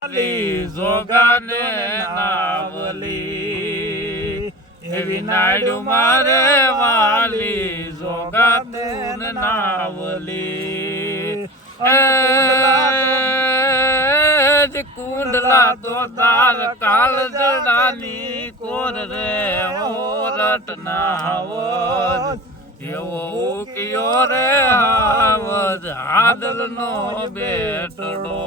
જોગાને નાવલી એવી નાયડુ મારે વાલી જોગાને નાવલી કુંડલા તો તાર કાળ જડાની કોર રે ઓરટ નાવત એવો ઉકિયો રે હાવજ આદલ નો બેટડો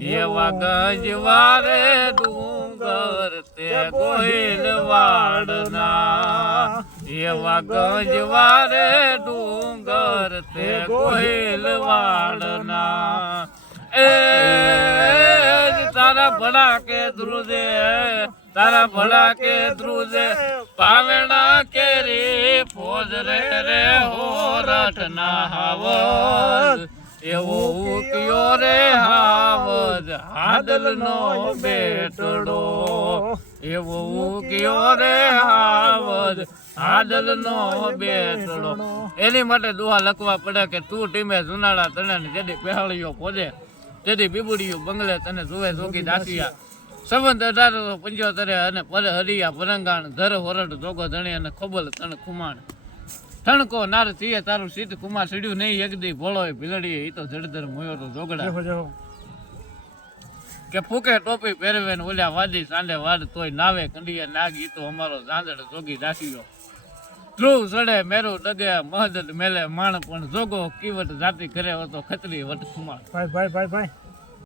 એવા ગજવારે ડુંગર તે ગોહિલ વાડના એવા ગજવારે ડુંગર તે ગોહિલ વાડના એ તારા ભડા કે ધ્રુજે તારા ભડા કે ધ્રુજે પાવણા કેરી ફોજ રે રે હોરઠ ના હાવજ એવો ઉકિયો રે હાવજ હાદલ નો બેટડો એવો ઉકિયો રે હાવજ હાદલ નો બેટડો એની માટે દુહા લખવા પડે કે તું ટીમે જુનાળા તને જેથી પહેળીઓ પોજે તેથી બીબુડીઓ બંગલે તને જોવે જોગી દાસિયા સંવંત 1875 અને પર હરિયા પરંગાણ ધર હોરડ જોગો ધણી અને ખોબલ તને ખુમાણ થણકો નાર થઈએ તારું સીત કુમાર સીડ્યું નહીં એકદી ભોળો ભીલડીએ ઈ તો જડધર મોયો તો જોગડા કે ફૂકે ટોપી પહેરવે ને ઓલ્યા વાદી સાંડે વાડ તોય નાવે કંડિયા નાગ ઈ તો અમારો જાંદડ જોગી દાસીયો ધ્રુવ સડે મેરુ ડગે મહદ મેલે માણ પણ જોગો કીવટ જાતિ કરે હતો ખતરી વટ કુમાર ભાઈ